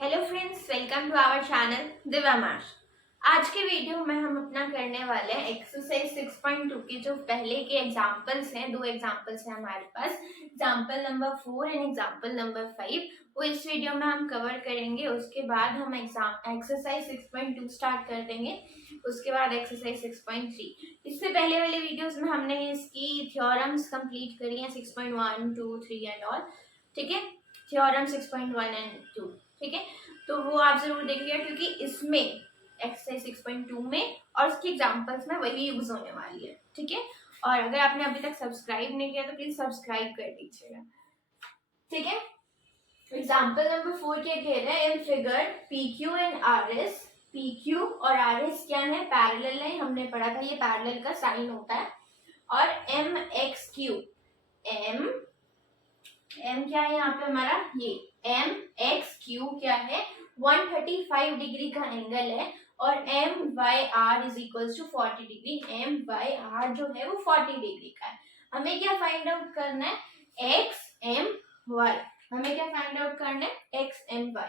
Hello friends, welcome to our channel Divya Marsh. आज के video में हम अपना करने वाले हैं एक्सरसाइज 6.2 की जो पहले के एग्जांपल्स हैं। दो एग्जांपल्स हैं हमारे पास, example number 4 and example number 5। वो इस वीडियो में हम कवर करेंगे। उसके बाद हम एक्सरसाइज 6.2 स्टार्ट कर देंगे। उसके बाद एक्सरसाइज 6.3। इससे पहले वाले वीडियोस में हमने इसकी थ्योरम्स कंप्लीट करी हैं 6.1, 2, 3 एंड ऑल। ठीक है, थ्योरम 6.1 एंड 2। ठीक है, तो वो आप जरूर देखिएगा क्योंकि इसमें एक्सरसाइज 6.2 में और उसके एग्जांपल्स में वही यूज होने वाली है। ठीक है, और अगर आपने अभी तक सब्सक्राइब नहीं किया तो प्लीज सब्सक्राइब कर दीजिएगा। ठीक है, एग्जांपल नंबर 4 क्या कह रहा है? In figure PQ and RS, PQ और RS क्या है? पैरेलल है, हमने पढ़ा था ये पैरेलल का साइन होता है। और MXQ, M क्या है यहाँ पे हमारा? ये MXQ क्या है? 135 डिग्री का एंगल है और MYR is equals to 40 degree. MYR जो है वो 40 डिग्री का है। हमें क्या फाइंड आउट करना है? XMY। हमें क्या फाइंड आउट करना है? XMY।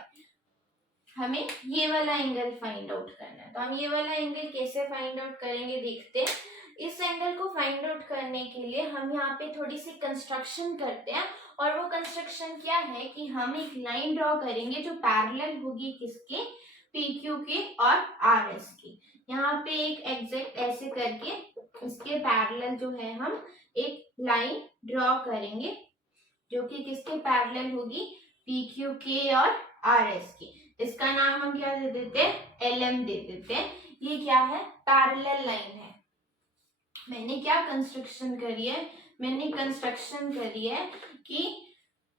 हमें ये वाला एंगल फाइंड आउट करना है। तो हम ये वाला एंगल कैसे फाइंड आउट करेंगे देखते हैं। इस एंगल को फाइंड आउट करने के लिए हम यहाँ पे थोड़ी सी कंस्ट्रक्शन करते हैं। और वो कंस्ट्रक्शन क्या है कि हम एक लाइन ड्रॉ करेंगे जो पैरेलल होगी किसके? PQ के और RS के। यहाँ पे एक एग्जैक्ट ऐसे करके इसके पैरेलल जो है हम एक लाइन ड्रॉ करेंगे जो कि किसके पैरेलल होगी? PQ के और RS के। इसका नाम हम क्या दे देते हैं? LM दे देते हैं। ये क्या है? पैरेलल लाइन है। मैंने क्या कंस्ट्रक्शन करी है? मैंने कंस्ट्रक्शन करी है कि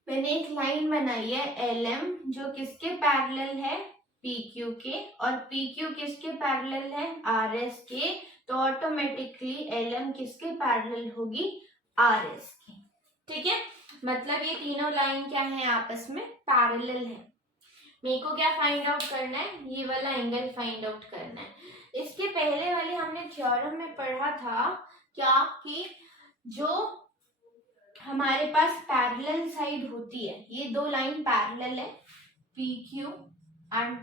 मैंने एक लाइन बनाई है LM जो किसके पैरेलल है? PQ के। और PQ किसके पैरेलल है? RS के। तो ऑटोमेटिकली LM किसके पैरेलल होगी? RS के। ठीक है, मतलब ये तीनों लाइन क्या है? आपस में पैरेलल है। मेरे को क्या फाइंड आउट करना है? ये वाला एंगल फाइंड आउट करना है। इसके पहले वाले हमने थ्योरम में पढ़ा था क्या कि जो हमारे पास पैरेलल साइड होती है, ये दो लाइन पैरेलल है, PQ and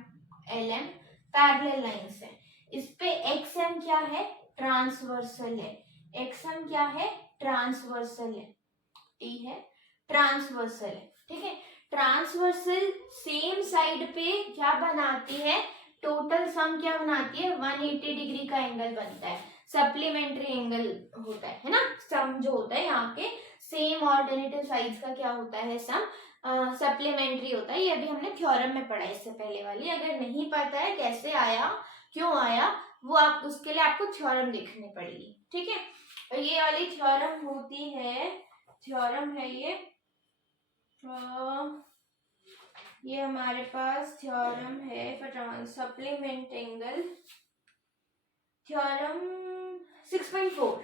LM parallel lines है। इस पे XM क्या है? ट्रांसवर्सल है। XM क्या है? ट्रांसवर्सल है। T है, ट्रांसवर्सल है। ठीक है, ट्रांसवर्सल सेम साइड पे क्या बनाती है? टोटल सम क्या बनाती है? 180 डिग्री का एंगल बनता है। सप्लीमेंट्री एंगल होता है ना। सम जो होता है यहाँ के सेम ऑल्टरनेटिव साइड्स का क्या होता है? सम सप्लीमेंट्री होता है। ये अभी हमने थ्योरम में पढ़ा इससे पहले वाली। अगर नहीं पता है कैसे आया, क्यों आया, वो आप उसके लिए आपको थ्योरम देखनी पड़ेगी। ठीक है, तो ये वाली थ्योरम होती है, थ्योरम है ये हमारे पास थ्योरम है for supplement angle. Theorem 6.4,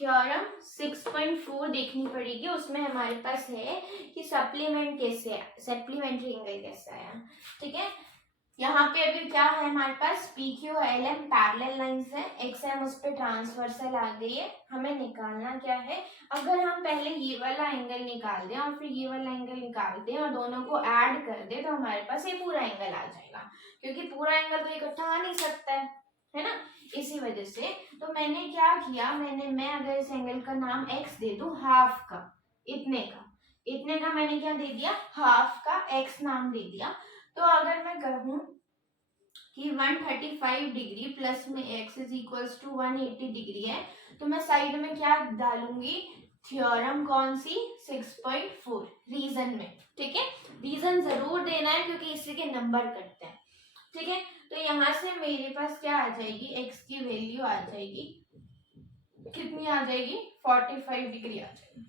theorem 6.4 देखनी पड़ेगी। उसमें हमारे पास है कि सप्लीमेंट कैसे है, सप्लीमेंट्री एंगल कैसे आया। ठीक है, यहाँ पे अभी क्या है हमारे पास? PQ LM पैरेलल लाइंस है, XM उस पे ट्रांसवर्सल आ गई है। हमें निकालना क्या है? अगर हम पहले ये वाला एंगल निकाल दें और फिर ये वाला एंगल निकाल दें और दोनों को ऐड कर दें तो हमारे पास ये पूरा एंगल आ जाएगा, क्योंकि पूरा एंगल तो इकट्ठा आ नहीं सकता है ना। इसी वजह से तो मैंने क्या किया, मैं अगर इस एंगल का नाम x दे दूं, हाफ का, इतने का मैंने क्या दे दिया? हाफ का x नाम दे दिया। तो अगर मैं कहूं कि 135 डिग्री प्लस में x is equals to 180 degree है, तो मैं साइड में क्या डालूंगी? थ्योरम कौन सी? 6.4 रीजन में। ठीक है, रीजन जरूर देना है क्योंकि इसी के नंबर कटते हैं। ठीक है, तो यहाँ से मेरे पास क्या आ जाएगी? x की वैल्यू आ जाएगी, कितनी आ जाएगी? 45 डिग्री आ जाएगी।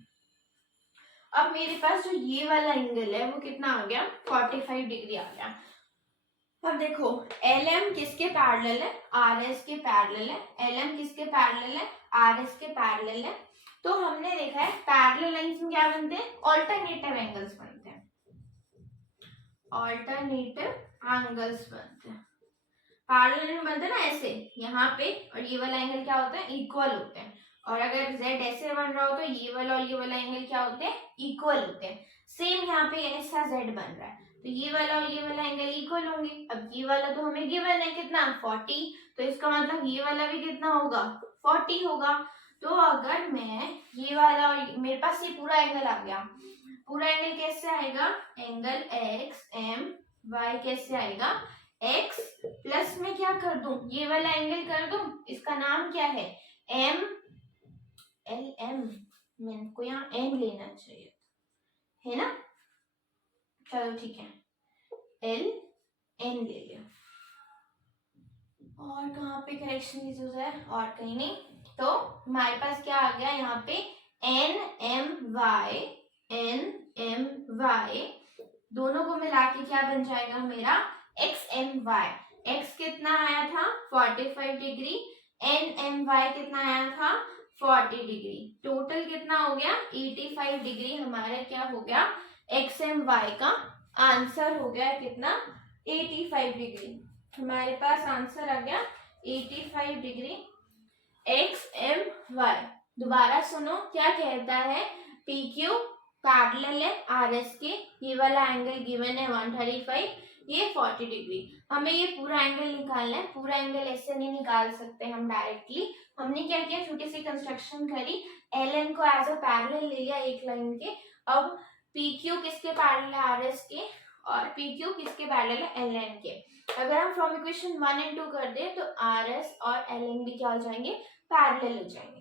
अब मेरे पास जो ये वाला एंगल है वो कितना आ गया? 45 डिग्री आ गया। अब देखो, LM किसके पैरेलल है? RS के पैरेलल है। LM किसके पैरेलल है? RS के पैरेलल है। तो हमने देखा है पैरेलल लाइंस में क्या बनते हैं? ऑल्टरनेटिव एंगल्स बनते हैं, ऑल्टरनेटिव एंगल्स बनते हैं। पैरेलल में बनते हैं ना ऐसे, यहाँ पे, और ये वाला एंगल क्या होता है? इक्वल होते हैं। और अगर z ऐसे बन रहा हो तो ये वाला और ये वाला एंगल क्या होते हैं? इक्वल होते हैं। सेम यहाँ पे ऐसा z बन रहा है तो ये वाला और ये वाला एंगल इक्वल होंगे। अब ये वाला तो हमें गिवन है कितना 40, तो इसका मतलब ये वाला भी कितना होगा 40 होगा। तो अगर मैं ये वाला और मेरे पास ये पूरा एंगल आ गया, पूरा एंगल कैसे आएगा, एंगल एक्स एम वाई कैसे आएगा, एक्स प्लस में क्या कर दूं, ये वाला एंगल कर दूं, इसका नाम क्या है एम एल एम, मेरे को यहाँ एम लेना चाहिए है ना, चलो ठीक है एल एन ले लिया। और कहाँ पे करेक्शन की जरूरत है, और कहीं नहीं। तो हमारे पास क्या आ गया यहाँ पे एन एम वाई, दोनों को मिला के क्या बन जाएगा मेरा एक्स एम वाई। एक्स कितना आया था 45 डिग्री, एन एम वाई कितना आया था 40 डिग्री, टोटल कितना हो गया 85 डिग्री। हमारा क्या हो गया एक्स एम वाई का आंसर हो गया कितना 85 डिग्री। हमारे पास आंसर आ गया 85 डिग्री एक्स एम वाई। दोबारा सुनो क्या कहता है, पी क्यू पैरेलल है आर एस के, ये वाला एंगल गिवन है 135, ये 40 डिग्री। हमें ये पूरा एंगल निकालना है, पूरा एंगल ऐसे नहीं निकाल सकते हम डायरेक्टली। हमने क्या किया, छोटी सी कंस्ट्रक्शन करी, एल एन को एज अ पैरेलल ले लिया एक लाइन के। अब पी क्यू किसके पैरेलल है आर एस के, और पी क्यू किसके पैरेलल है एल एन के। अगर हम फ्रॉम इक्वेशन 1 एंड 2 कर दे तो आर एस और एल एन भी क्या हो जाएंगे पैरेलल हो जाएंगे।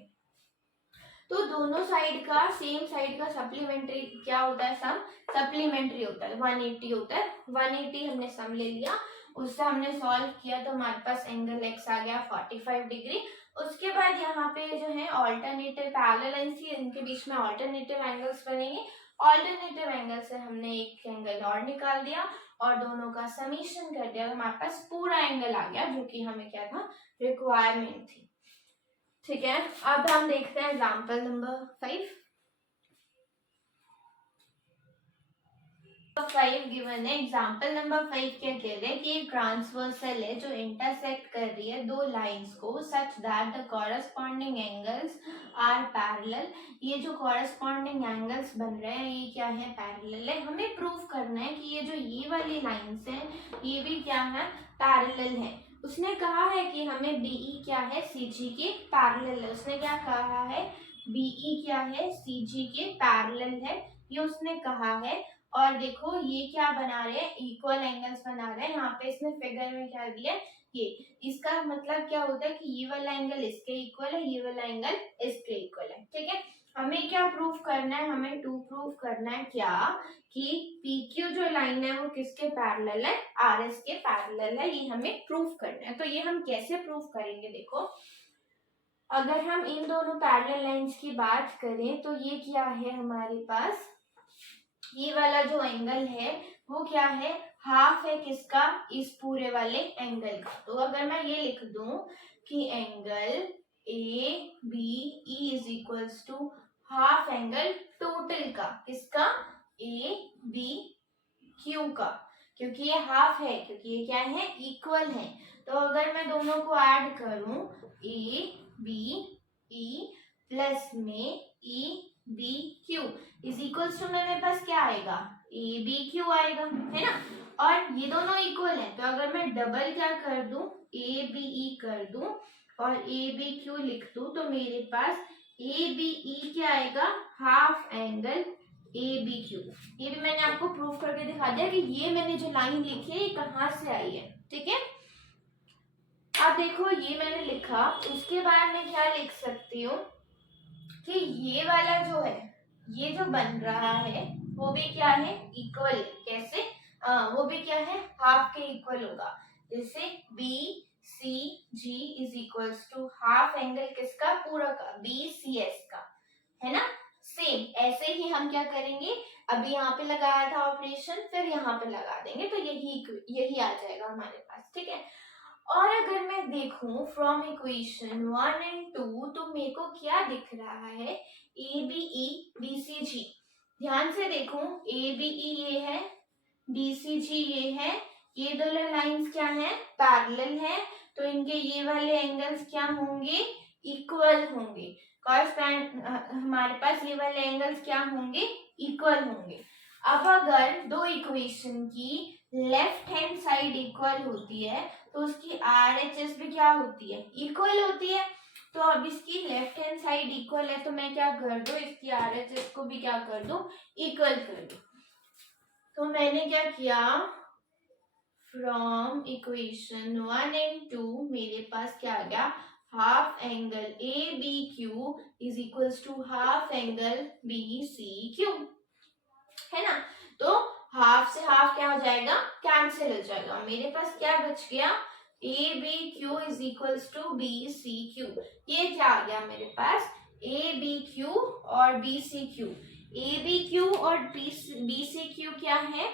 तो दोनों साइड का सेम साइड का सप्लीमेंट्री क्या होता है, सम सप्लीमेंट्री होता है 180 होता है। 180 हमने सम ले लिया, उससे हमने सॉल्व किया तो हमारे पास एंगल एक्स आ गया 45 डिग्री। उसके बाद यहाँ पे जो है ऑल्टरनेटिव पैरेलल लाइंस थी, इनके बीच में ऑल्टरनेटिव एंगल्स बनेंगे। ऑल्टरनेटिव एंगल से हमने एक एंगल और निकाल दिया और दोनों का समीशन कर दिया, तो हमारे पास पूरा एंगल आ गया जो कि हमें क्या था रिक्वायरमेंट थी। ठीक है, अब हम देखते हैं एग्जाम्पल नंबर 5 गिवन है। एग्जाम्पल नंबर 5 क्या कह रहे हैं कि एक ट्रांसवर्सल है जो इंटरसेक्ट कर रही है दो लाइंस को such that the corresponding angles are parallel. ये जो कॉरेस्पॉन्डिंग एंगल्स बन रहे हैं ये क्या है पैरेलल है। हमें प्रूफ करना है कि ये जो ये वाली लाइंस हैं ये भी क्या है पैरेलल है। उसने कहा है कि हमें बीई क्या है सीजी के पैरेलल है। उसने क्या कहा है बीई क्या है सीजी के पैरेलल है, ये उसने कहा है। और देखो ये क्या बना रहे हैं इक्वल एंगल्स बना रहे हैं। यहाँ पे इसने फिगर में क्या दिया ये, इसका मतलब क्या होता है कि ये वाला एंगल इसके इक्वल है, ये वाला एंगल इसके इक्वल है। ठीक है, हमें क्या प्रूफ करना है, हमें टू प्रूफ करना है क्या कि PQ जो लाइन है वो किसके पैरेलल है RS के पैरेलल है, ये हमें प्रूफ करना है। तो ये हम कैसे प्रूफ करेंगे, देखो अगर हम इन दोनों पैरेलल लाइंस की बात करें तो ये क्या है हमारे पास, ये वाला जो एंगल है वो क्या है हाफ है किसका इस पूरे वाले एंगल का। तो अगर मैं ये लिख दूं कि angle ABE is equals to half angle total का किसका ABQ का, क्योंकि ये हाफ है क्योंकि ये क्या है इक्वल है। तो अगर मैं दोनों को ऐड करूं ABE प्लस में EBQ इज इक्वल्स टू मेरे पास क्या आएगा ABQ आएगा, है ना। और ये दोनों इक्वल है तो अगर मैं डबल क्या कर दूं ABE कर दूं और ABQ लिख दूं तो मेरे पास ABE क्या आएगा हाफ एंगल ABQ। ये भी मैंने आपको प्रूफ करके दिखा दिया कि ये मैंने जो लाइन लिखी है ये कहाँ से आई है। ठीक है, अब देखो ये मैंने लिखा, उसके बाद मैं क्या लिख सकती हूँ कि ये वाला जो है ये जो बन रहा है वो भी क्या है इक्वल, कैसे वो भी क्या है हाफ के इक्वल होगा। जैसे BCG is equals to half angle किसका पूरा का BCS का, है ना। सेम ऐसे ही हम क्या करेंगे, अभी यहाँ पे लगाया था ऑपरेशन फिर यहाँ पे लगा देंगे तो यही आ जाएगा हमारे पास। ठीक है, और अगर मैं देखूं फ्रॉम इक्वेशन 1 एंड 2 तो मेरे को क्या दिख रहा है ABE BCG। ध्यान से देखूं ABE ये है BCG ये है, ये दोनों लाइंस क्या हैं पैरेलल है तो इनके ये वाले एंगल्स क्या होंगे इक्वल होंगे। कॉरेस्पॉन्ड हमारे पास ये वाले एंगल्स क्या होंगे इक्वल होंगे। अब अगर दो इक्वेशन की लेफ्ट हैंड साइड इक्वल होती है तो उसकी RHS भी क्या होती है, इक्वल होती है। तो अब इसकी लेफ्ट हैंड साइड इक्वल है तो मैं क्या कर दूं, इसकी RHS को भी क्या कर दूं, इक्वल कर दूं। तो मैंने क्या किया, फ्रॉम इक्वेशन 1 एंड 2 मेरे पास क्या आ गया, half angle ABQ is equals to half angle BCQ, है ना। तो हाफ से हाफ क्या हो जाएगा, कैंसिल हो जाएगा। मेरे पास क्या बच गया, ABQ is equals to BCQ। ये क्या आ गया मेरे पास, ABQ और BCQ। ABQ और BCQ क्या है,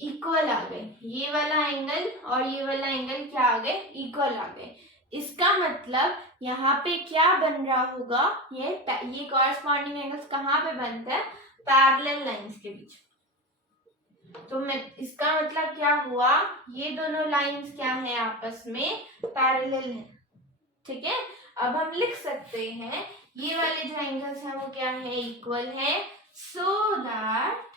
इक्वल आ गए। ये वाला एंगल और ये वाला एंगल क्या आ गए, इक्वल आ गए। इसका मतलब यहाँ पे क्या बन रहा होगा, ये कॉरस्पॉन्डिंग एंगल्स कहाँ पे बनते हैं, पैरेलल लाइंस के बीच। तो मैं इसका मतलब क्या हुआ, ये दोनों लाइंस क्या है, आपस में पैरेलल है। ठीक है, अब हम लिख सकते हैं ये वाले जो एंगल्स हैं वो क्या है, इक्वल है। सो दैट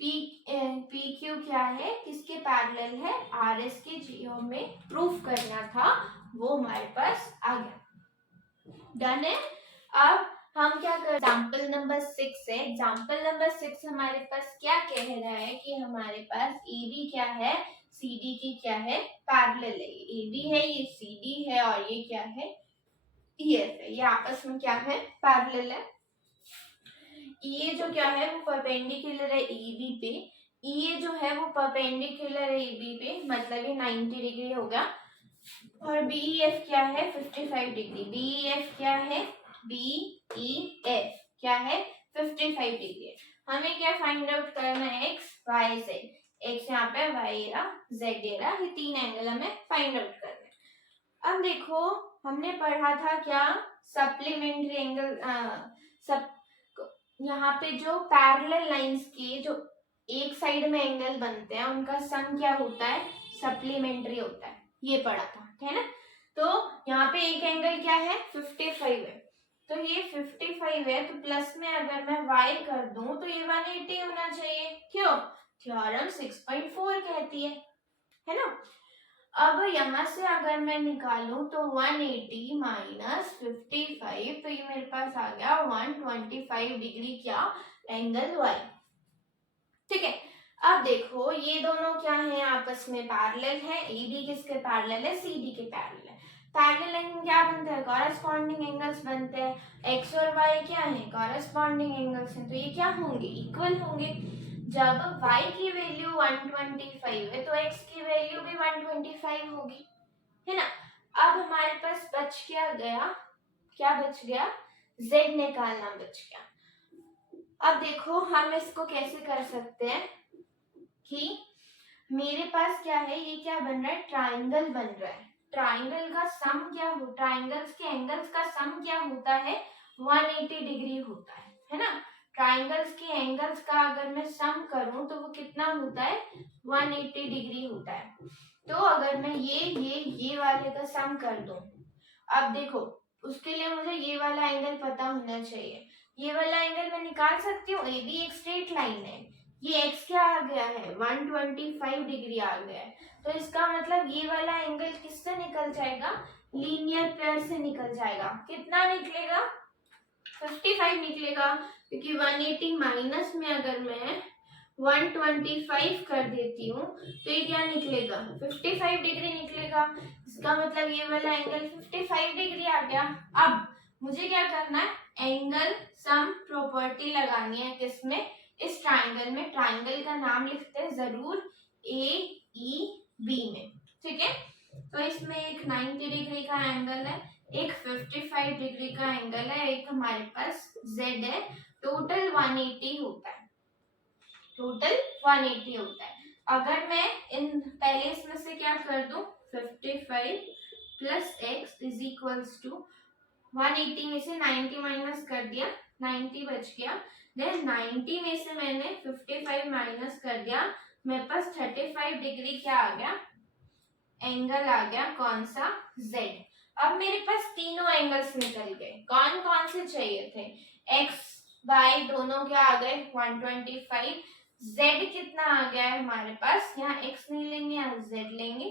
PQ क्या है, किसके पैरेलल है, RS के। जो हमें प्रूफ करना था वो हमारे पास आ गया। डन है। अब हम क्या कर, एग्जाम्पल नंबर 6 है। एग्जाम्पल नंबर 6 हमारे पास क्या कह रहा है कि हमारे पास AB क्या है, CD की क्या है, पैरेलल है। AB है, ये CD है और ये क्या है, EF है। ये आपस में क्या है, पैरेलल है। ये जो क्या है वो परपेंडिकुलर है AB पे, ये जो है वो परपेंडिकुलर है AB पे, मतलब ये 90 डिग्री होगा। और BEF क्या है, 55 डिग्री। BEF क्या है, BEF क्या है, 55 डिग्री। हमें क्या फाइंड आउट करना है, X Y Z। X यहाँ पे, Y ये Z ये तीन एंगल हमें फाइंड आउट करना है। अब देखो हमने पढ़ा था क्या, सप्लीमेंट्री एंगल, सब यहाँ पे जो पैरेलल लाइंस के जो एक साइड में एंगल बनते हैं उनका सम क्या होता है, सप्लीमेंट्री होता है। ये पढ़ा था, है ना। तो यहाँ पे एक एंगल क्या है, 55 है। तो ये 55 है, तो प्लस में अगर मैं y कर दूं तो ये 180 होना चाहिए। क्यों, थ्योरम 6.4 कहती है ना। अब यहाँ से अगर मैं निकालूं तो 180 माइनस 55, तो ये मेरे पास आ गया 125 डिग्री क्या, एंगल y। ठीक है, अब देखो ये दोनों क्या है, आपस में पैरेलल है। AB किसके पैरेलल है, CD के पैरेलल है। पैरेलल एंगल क्या बनते हैं, कॉरस्पॉन्डिंग एंगल्स बनते हैं। X और Y क्या है, कॉरस्पॉन्डिंग एंगल्स हैं, तो ये क्या होंगे, इक्वल होंगे। जब y की वैल्यू 125 है तो x की वैल्यू भी 125 होगी, है ना। अब हमारे पास बच क्या गया, क्या बच गया, z निकालना बच गया। अब देखो हम इसको कैसे कर सकते हैं कि मेरे पास क्या है, ये क्या बन रहा है, ट्राइंगल बन रहा है। ट्राइंगल का सम क्या हो, ट्राइंगल्स के एंगल्स का सम क्या होता है, 180 डिग्री होता है ना। ट्राइंगल्स के एंगल्स का अगर मैं सम करूं तो वो कितना होता है, 180 डिग्री होता है। तो अगर मैं ये वाले का सम कर दूं, अब देखो उसके लिए मुझे ये वाला एंगल पता होना चाहिए। ये वाला एंगल मैं निकाल सकती हूँ, AB एक स्ट्रेट लाइन है। ये x क्या आ गया है, 125 डिग्री आ गया है। तो इसका मतलब ये वाला एंगल किससे निकल जाएगा, लीनियर पेयर से निकल जाएगा। कितना निकलेगा, 55 निकलेगा, क्योंकि 180 माइनस में अगर मैं 125 कर देती हूँ तो ये क्या निकलेगा, 55 डिग्री निकलेगा। इसका मतलब ये वाला एंगल 55 डिग्री आ गया। अब मुझे क्या करना है, एंगल सम प्रॉपर्टी लगानी है, किसमें, इस ट्राइंगल में। ट्राइंगल का नाम लिखते हैं जरूर AEB में, ठीक है। तो इसमें एक 90 डिग्री का एंगल है, एक 55 डिग्री का एंगल है, एक हमारे पास Z है। टोटल 180 होता है, टोटल 180 होता है। अगर मैं इन पहले इसमें से क्या कर दूं, 55 plus x is equals to 180 में से 90 माइनस कर दिया, 90 बच गया। देन 90 में से मैंने 55 माइनस कर दिया, मेरे पास 35 डिग्री क्या आ गया, एंगल आ गया, कौन सा, Z। अब मेरे पास तीनों एंगल्स निकल गए। कौन कौन से चाहिए थे, x y दोनों क्या आ गए 125, z कितना आ गया है हमारे पास, यहाँ x नहीं लेंगे यहाँ z लेंगे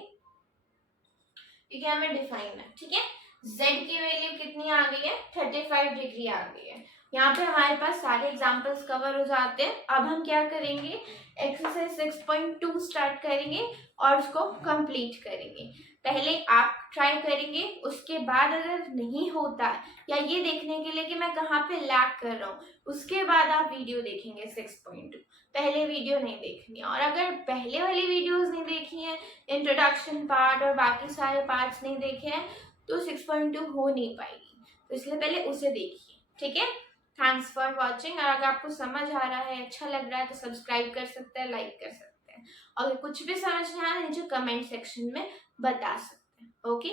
क्योंकि हमें डिफाइन है, ठीक है। z की वैल्यू कितनी आ गई है 35 डिग्री आ गई है। यहाँ पे हमारे पास सारे एग्जांपल्स कवर हो जाते हैं। अब हम क्या करेंगे, एक्सरसाइज 6.2 स्टार्ट करेंगे और उसको कंप्लीट करेंगे। पहले आप ट्राई करेंगे, उसके बाद अगर नहीं होता या ये देखने के लिए कि मैं कहाँ पे लैग कर रहा हूँ, उसके बाद आप वीडियो देखेंगे 6.2। पहले वीडियो नहीं देखनी। और अगर पहले वाली वीडियोस नहीं देखी है, इंट्रोडक्शन पार्ट और बाकी सारे पार्ट्स नहीं देखे हैं, तो 6.2 हो नहीं पाएगी। तो इसलिए पहले उसे देखिए, ठीक है। Thanks for watching. और अगर आपको समझ आ रहा है, अच्छा लग रहा है, तो सब्सक्राइब कर सकते हैं, लाइक कर सकते हैं। और अगर कुछ भी समझ नहीं आ रहा है, नीचे कमेंट सेक्शन में बता सकते हैं। ओके।